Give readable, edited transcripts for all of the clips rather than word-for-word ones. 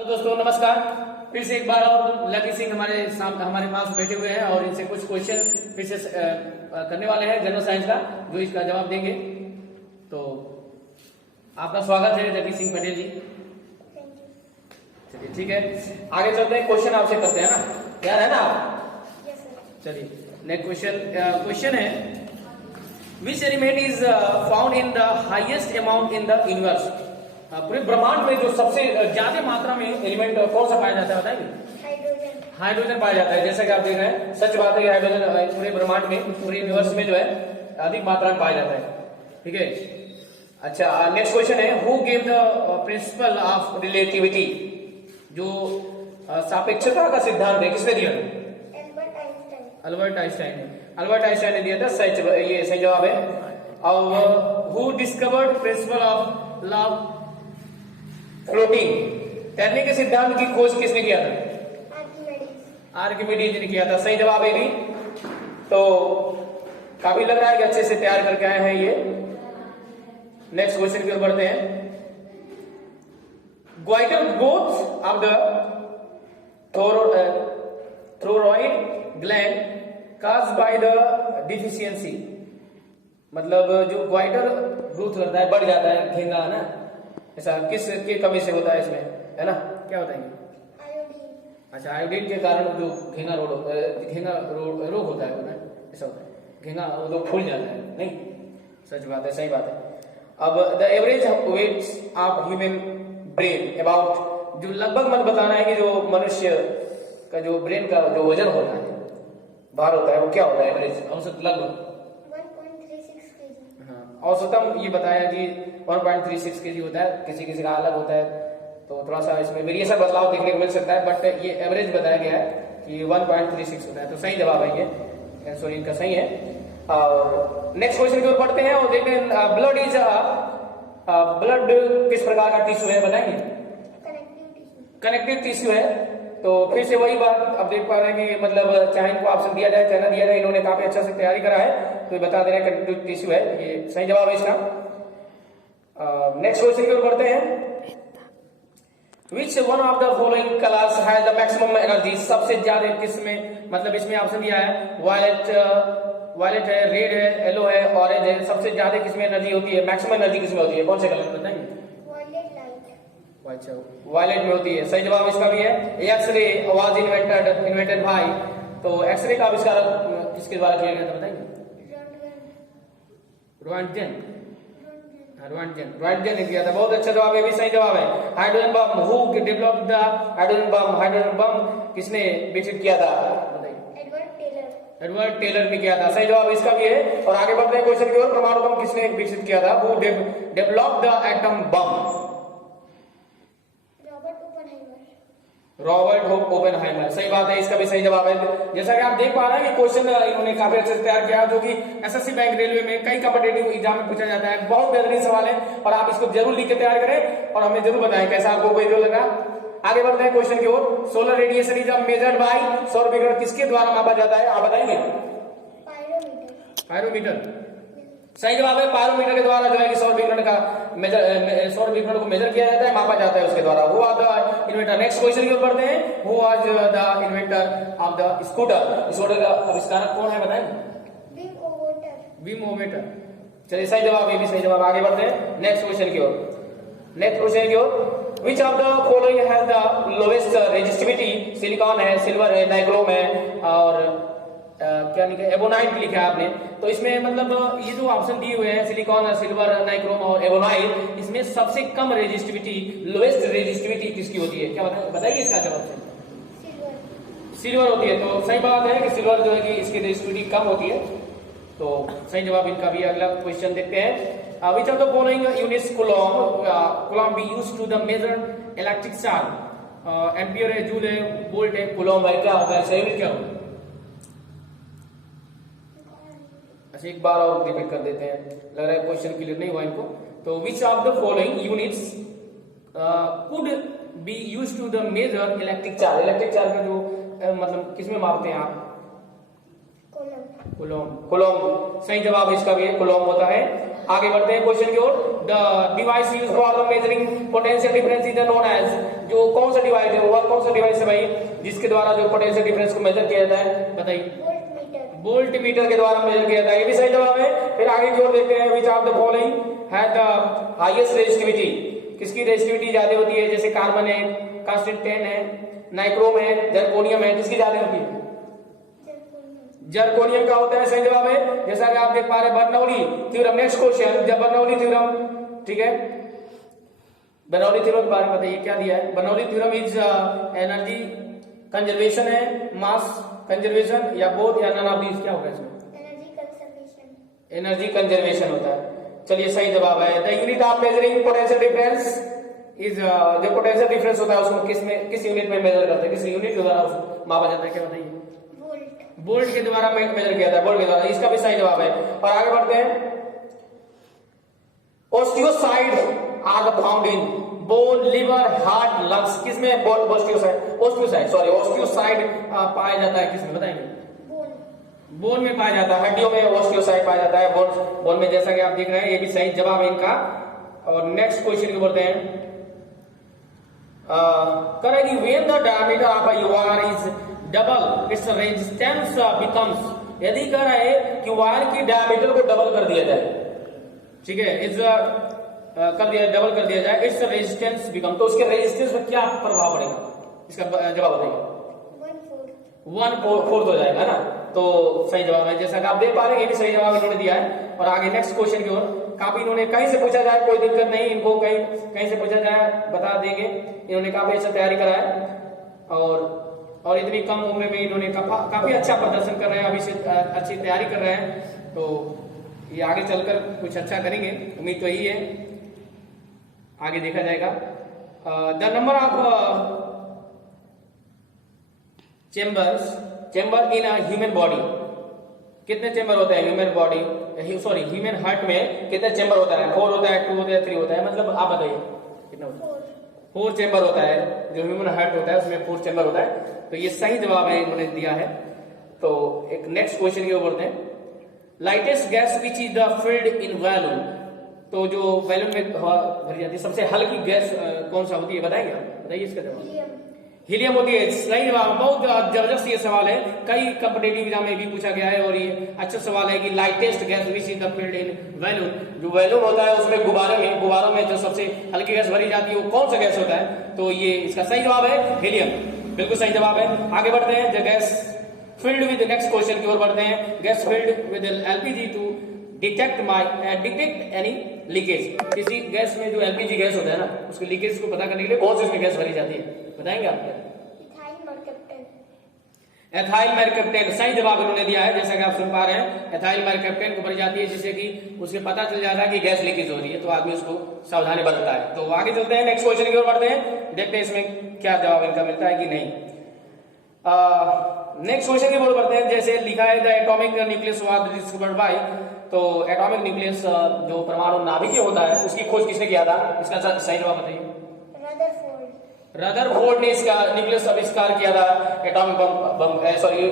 तो दोस्तों नमस्कार। फिर से एक बार और लकी सिंह हमारे पास बैठे हुए हैं और इनसे कुछ क्वेश्चन फिर से करने वाले हैं जनरल साइंस का, जो इसका जवाब देंगे। तो आपका स्वागत है लकी सिंह पटेल जी। चलिए ठीक है, आगे चलते हैं, क्वेश्चन आपसे करते हैं ना, तैयार है ना आप? चलिए नेक्स्ट क्वेश्चन है, which element is found in the highest amount in the universe? पूरे ब्रह्मांड में जो सबसे ज्यादा मात्रा में एलिमेंट कौन सा पाया जाता है बताएंगे? हाइड्रोजन पाया जाता है। जैसा कि आप देख रहे हैं, सच बात है कि हाइड्रोजन पूरे ब्रह्मांड में, पूरे यूनिवर्स में जो है अधिक मात्रा में पाया जाता है। ठीक है, अच्छा नेक्स्ट क्वेश्चन है, who gave the principle of relativity? जो सापेक्षता का सिद्धांत है, किसने दिया? अल्बर्ट आइंस्टाइन ने दिया था। ये सही जवाब है। और who discovered principle of law of floating? तैरने के सिद्धांत की खोज किसने किया था? आर्किमिडीज ने किया था। सही जवाब है भी। तो काफी लग रहा है कि अच्छे से तैयार करके आए हैं ये। नेक्स्ट क्वेश्चन की ओर बढ़ते हैं। Goitral growth of the thyroid gland caused by the deficiency, मतलब जो ग्वाइटल ग्रोथ करता है, बढ़ जाता है घेंगा, है ना, ऐसा किस के कमी से होता है इसमें, है ना, क्या बताएंगे? आयोडीन। अच्छा, आयोडीन के कारण जो घेंगा रोग होता है ना, ऐसा होता है, घेंगा वो फूल जाता है। नहीं, सच बात है, सही बात है। अब the average weight of human brain about, जो लगभग मन बताना है कि जो मनुष्य का जो ब्रेन का जो वजन होता है, भार होता है, वो क्या होता है एवरेज, औसत लगभग? 1.36 kg। हाँ, औसतम ये बताया कि 1.36 kg होता है। किसी किसी का अलग होता है, तो थोड़ा सा इसमें वेरिएशन बदलाव देखने को मिल सकता है, बट ये एवरेज बताया गया है कि 1.36 होता है। तो सही जवाब है ये, सॉरी इनका सही है। और नेक्स्ट क्वेश्चन की ओर बढ़ते हैं और देखते हैं, ब्लड किस प्रकार का टिश्यू है बताएंगे? कनेक्टिव टिश्यू है। तो फिर से वही बात अब देख पा रहे हैं कि मतलब चाहे इनको ऑप्शन दिया जाए चाहे ना दिया जाए, इन्होंने काफी अच्छा से तैयारी करा है, तो ये बता दे रहे हैं कनेक्टिव टिश्यू है, ये सही जवाब है इसका। नेक्स्ट क्वेश्चन की ओर बढ़ते हैं। Which one of the following colours has the maximum energy? सबसे ज्यादा किसमें, मतलब इसमें ऑप्शन दिया है वायलेट है, रेड है, येलो है, ऑरेंज है। सबसे ज्यादा किसमें एनर्जी होती है, मैक्सिमम एनर्जी किसमें होती है, कौन से कलर में बताएंगे? अच्छा, वायलेट में होती है। सही जवाब इसका भी है। एक्सरे वाज इन्वेंटेड बाय, तो एक्सरे का आविष्कार किसके द्वारा किया गया था बताएंगे? रोएंटगन ने किया था। बहुत अच्छा जवाब है, भी सही जवाब है। Hydrogen bomb, who developed the hydrogen bomb किसने विकसित किया था बताइए? एडवर्ड टेलर ने किया था। सही जवाब इसका भी है। और आगे बढ़ते हैं क्वेश्चन की ओर। परमाणु बम किसने विकसित किया था? Who developed the atom bomb? Robert Oppenheimer. सही बात है, इसका भी सही जवाब है। जैसा कि आप देख पा रहे हैं कि क्वेश्चन इन्होंने काफी अच्छे से तैयार किया, जो कि एसएससी बैंक रेलवे में कई कॉम्पिटिटिव एग्जाम में पूछा जाता है। बहुत बेहतरीन सवाल है और आप इसको जरूर लिख के तैयार करें और हमें जरूर बताएं कैसा आपको वीडियो लगा। आगे बढ़ते हैं क्वेश्चन की ओर। Solar radiation is measured by, सौर विकिरण किसके द्वारा मापा जाता है, आप बताएंगे? पायरोमीटर। सही जवाब है, पायरोमीटर के द्वारा जो है कि सौर विकिरण को मेजर किया जाता है, मापा जाता है उसके द्वारा। Who are the inventor? Next question की ओर बढ़ते हैं। Who was the inventor of the scooter? Scooter का आविष्कारक कौन है बताएंगे? विम ओवेटर। चलिए सही जवाब, ये भी सही जवाब। आगे बढ़ते हैं नेक्स्ट क्वेश्चन की ओर। Which of the following has the lowest resistivity? Silicon है, सिल्वर है, नाइक्रोम है, और क्या लिखा है? एबोनाइट लिखा है आपने। तो इसमें मतलब ये जो ऑप्शन दिए हुए हैं, सिलिकॉन, सिल्वर, नाइक्रोम और एबोनाइट, इसमें सबसे कम रेजिस्टिविटी, लोएस्ट रेजिस्टिविटी किसकी होती है? क्या बताइए इसका जवाब? सिल्वर होती है। तो सही बात है कि सिल्वर जो है कि इसकी रेजिस्टिविटी कम होती है। तो सही जवाब इनका भी। अगला क्वेश्चन देखते हैं। Which of the following units coulomb be used to the measure electric charge? Ampere है, जूल है, वोल्ट है, कूलॉम है, क्या होता है? सही क्या होता है? अच्छा, एक बार और रिपीट कर देते हैं, लग रहा है क्वेश्चन क्लियर नहीं हुआ इनको। तो which of the following units could be used to the measure electric charge? Electric charge का जो मतलब किसमें मापते हैं आप? कूलॉम। सही जवाब इसका भी है, कूलॉम होता है। आगे बढ़ते हैं क्वेश्चन की ओर। The device used for the measuring potential difference is known as, जो कौन सा डिवाइस है, वह कौन सा डिवाइस है भाई जिसके द्वारा जो पोटेंशियल डिफरेंस को मेजर किया जाता है, बताइए। वोल्ट मीटर के द्वारा मेजर किया जाता है, ये भी सही जवाब है। फिर आगे की ओर देखते हैं, which of the following has the highest resistivity, किसकी रेजिस्टिविटी ज्यादा होती है, जैसे कार्बन है, कांस्टेंट 10 है, नाइक्रोम है, जर्कोनियम है, किसकी ज्यादा होती है, जर्कोनियम का होता है, सही जवाब है। जैसा कि आप देख पा रहे हैं बर्नौली थ्योरम, नेक्स्ट क्वेश्चन, जब बर्नौली थ्योरम, ठीक है, बर्नौली थ्योरम के बारे में बताइए क्या दिया है। Bernoulli theorem is energy conservation है, मास कंजर्वेशन, या बोथ, या नन ऑफ दीज, क्या होगा इसमें, एनर्जी कंजर्वेशन होता है। चलिए सही जवाब है। The unit of measuring potential difference is, जो पोटेंशियल डिफरेंस होता है उसको किस यूनिट में मेजर करते हैं, किस यूनिट के द्वारा उसको मापा जाता है, क्या बताइए, वोल्ट के द्वारा मेजर किया जाता है, वोल्ट के द्वारा, इसका भी सही जवाब है। और आगे बढ़ते हैं, osteocyte are the found in bone, liver, heart, lungs, किसमें ओस्टियोसाइड पाया जाता है, किसमें बताएंगे, बोन में पाया जाता है, हड्डियों में ओस्टियोसाइड पाया जाता है, बोन में, जैसा कि आप देख रहे हैं, ये भी सही जवाब है इनका। और नेक्स्ट क्वेश्चन को बढ़ते हैं, करेगी when the diameter of a wire is double its resistance becomes, यदि कह रहा है कि वायर की डायमीटर को डबल कर दिया जाए, ठीक है, डबल कर दिया जाए, इट्स रेजिस्टेंस बिकम, तो उसके रेजिस्टेंस पर क्या प्रभाव पड़ेगा, इसका जवाब बताइए। 1/4 हो जाएगा ना, तो सही जवाब है। जैसा कि आप देख पा रहे हैं, ये भी सही जवाब इन्होंने दिया है। और आगे नेक्स्ट क्वेश्चन की ओर, काफी इन्होंने कहीं से पूछा जाए कोई दिक्कत नहीं, इनको कहीं से पूछा जाए बता देंगे, इन्होंने काफी अच्छा तैयारी करा है। और इतनी कम उम्र में इन्होंने काफी अच्छा प्रदर्शन कर रहे हैं, अभी से अच्छी तैयारी कर रहे हैं, तो ये आगे चलकर कुछ अच्छा करेंगे, उम्मीद तो यही है, आगे देखा जाएगा। The number of chamber in a human body, कितने चेंबर होते हैं human body, sorry human heart में कितने चेंबर होता है, 4 होता है, 2 होता है, 3 होता है, मतलब आप बताइए कितना होता है, 4 चेंबर होता है, जो ह्यूमन हार्ट होता है उसमें 4 चेंबर होता है, तो ये सही जवाब है इन्होंने दिया है। तो एक नेक्स्ट क्वेश्चन की ओर बढ़ते हैं, lightest gas which is the field in volume, तो जो वैल्यूम में भरी जाती है सबसे हल्की गैस कौन सा होती है, बताएंगे आप, बताइए इसका जवाब। हीलियम होती है, सही जवाब। बहुत जबरदस्त ये सवाल है, कई कॉम्पिटिटिव एग्जाम में भी पूछा गया है, और ये अच्छा सवाल है कि lightest gas which is the field in volume, जो वैल्यूम होता है उसमें गुब्बारों में जो सबसे हल्की गैस भरी जाती है वो कौन सा गैस होता है, तो ये इसका सही जवाब है हीलियम, बिल्कुल सही जवाब है। आगे बढ़ते हैं, जो gas filled with next question की ओर बढ़ते हैं, gas filled with LPG to detect any leakage, किसी गैस में जो एलपीजी गैस होता है ना, उसके लीकेज को पता करने के लिए कौन सी उसमें गैस भरी जाती है, बताएंगे आप क्या? एथाइल मेरकैप्टेन, सही जवाब इन्होंने दिया है, जैसा कि आप सुन पा रहे हैं, एथाइल मेरकैप्टेन को भरी जाती है, जिससे कि उसे पता चल जाता है कि गैस लीकेज हो रही है, तो आदमी उसको सावधानी बरतता है। तो आगे चलते हैं, नेक्स्ट क्वेश्चन की ओर बढ़ते हैं, देखते हैं इसमें क्या जवाब इनका मिलता है कि नहीं। नेक्स्ट क्वेश्चन की ओर बढ़ते हैं, जैसे लिखा है the atomic nucleus was discovered bye, तो एटॉमिक न्यूक्लियस जो परमाणु नाभिक होता है उसकी खोज किसने किया था, इसका सही जवाब बताइए। रदरफोर्ड ने इसका न्यूक्लियस आविष्कार किया था, atomic bomb sorry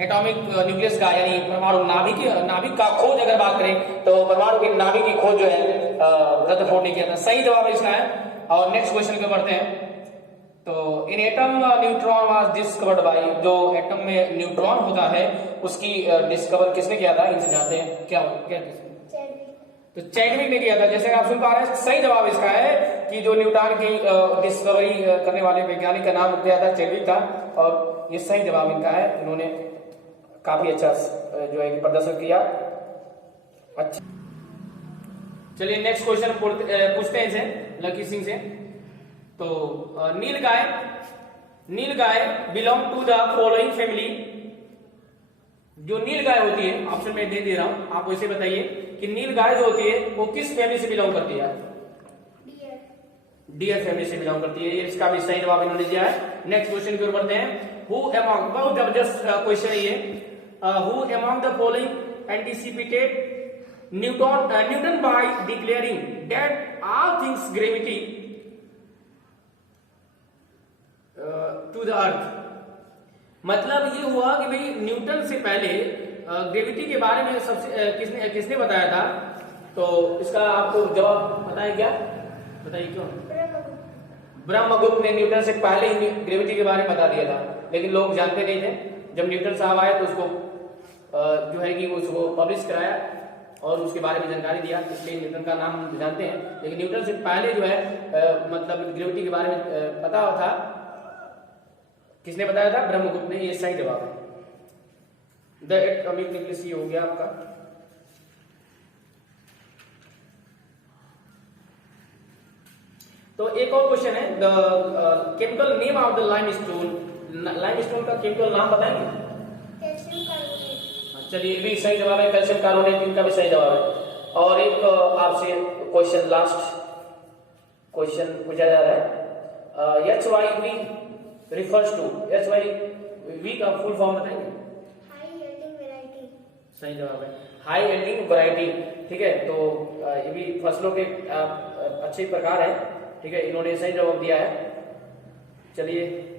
atomic nucleus का, यानी परमाणु नाभिक का खोज अगर बात करें तो परमाणु के नाभिक की खोज जो है रदरफोर्ड ने किया था, सही जवाब इसका है। और नेक्स्ट क्वेश्चन पे बढ़ते हैं, तो in atom neutron was discovered by, जो एटम में न्यूट्रॉन होता है उसकी डिस्कवर किसने किया था, इनसे जानते हैं क्या तो चैडविक ने किया था, जैसे आप सुन पा रहे हैं, सही जवाब इसका है कि जो न्यूटन की डिस्कवरी करने वाले वैज्ञानिक का नाम दिया था चैडविक था, और ये सही जवाब इनका है, इन्होंने काफी अच्छा जो है प्रदर्शन किया। अच्छा, चलिए नेक्स्ट क्वेश्चन पूछते हैं इसे लकी सिंह से। तो nilgai belong to the following family, जो नील गाय होती है, ऑप्शन में दे रहा हूं, आप वैसे बताइए कि नील गाय जो होती है वो किस फैमिली से बिलोंग करती है, डियर फैमिली से बिलोंग करती है, इसका भी सही जवाब इन्होंने दिया है। नेक्स्ट क्वेश्चन की ओर बढ़ते हैं, हु अमंग, बहुत जबरदस्त क्वेश्चन है ये, who among the following anticipated Newton by declaring that all things gravity to the earth, मतलब ये हुआ कि भाई न्यूटन से पहले ग्रेविटी के बारे में सबसे किसने किसने बताया था? तो इसका आपको जवाब पता है क्या? बताइए क्यों? ब्रह्मगुप्त ने न्यूटन से पहले ही ग्रेविटी के बारे में बता दिया था, लेकिन लोग जानते नहीं थे। जब न्यूटन साहब आए तो उसको जो है कि उसको पब्लिश कराया और उसके बारे में जानकारी दिया, इसलिए न्यूटन का नाम हम जानते हैं। लेकिन न्यूटन से पहले जो है मतलब ग्रेविटी के बारे में पता था, किसने बताया था? ब्रह्मगुप्त ने। ये सही जवाब है। द एटॉमिक न्यूक्लियस हो गया आपका। तो एक और क्वेश्चन है, the chemical name of the limestone. Limestone का केमिकल नाम बताएंगे? Calcium carbonate. चलिए, ये भी सही जवाब है, कैल्शियम कार्बोनेट, इनका भी सही जवाब है। और एक आपसे क्वेश्चन, लास्ट क्वेश्चन पूछा जा रहा है, HYV रिफर्स टू। HYV का फुल फॉर्म बताएंगे? High yielding variety. सही जवाब है, हाई यील्डिंग वैरायटी। ठीक है, तो ये भी फसलों के अच्छे प्रकार है। ठीक है, इन्होंने सही जवाब दिया है। चलिए।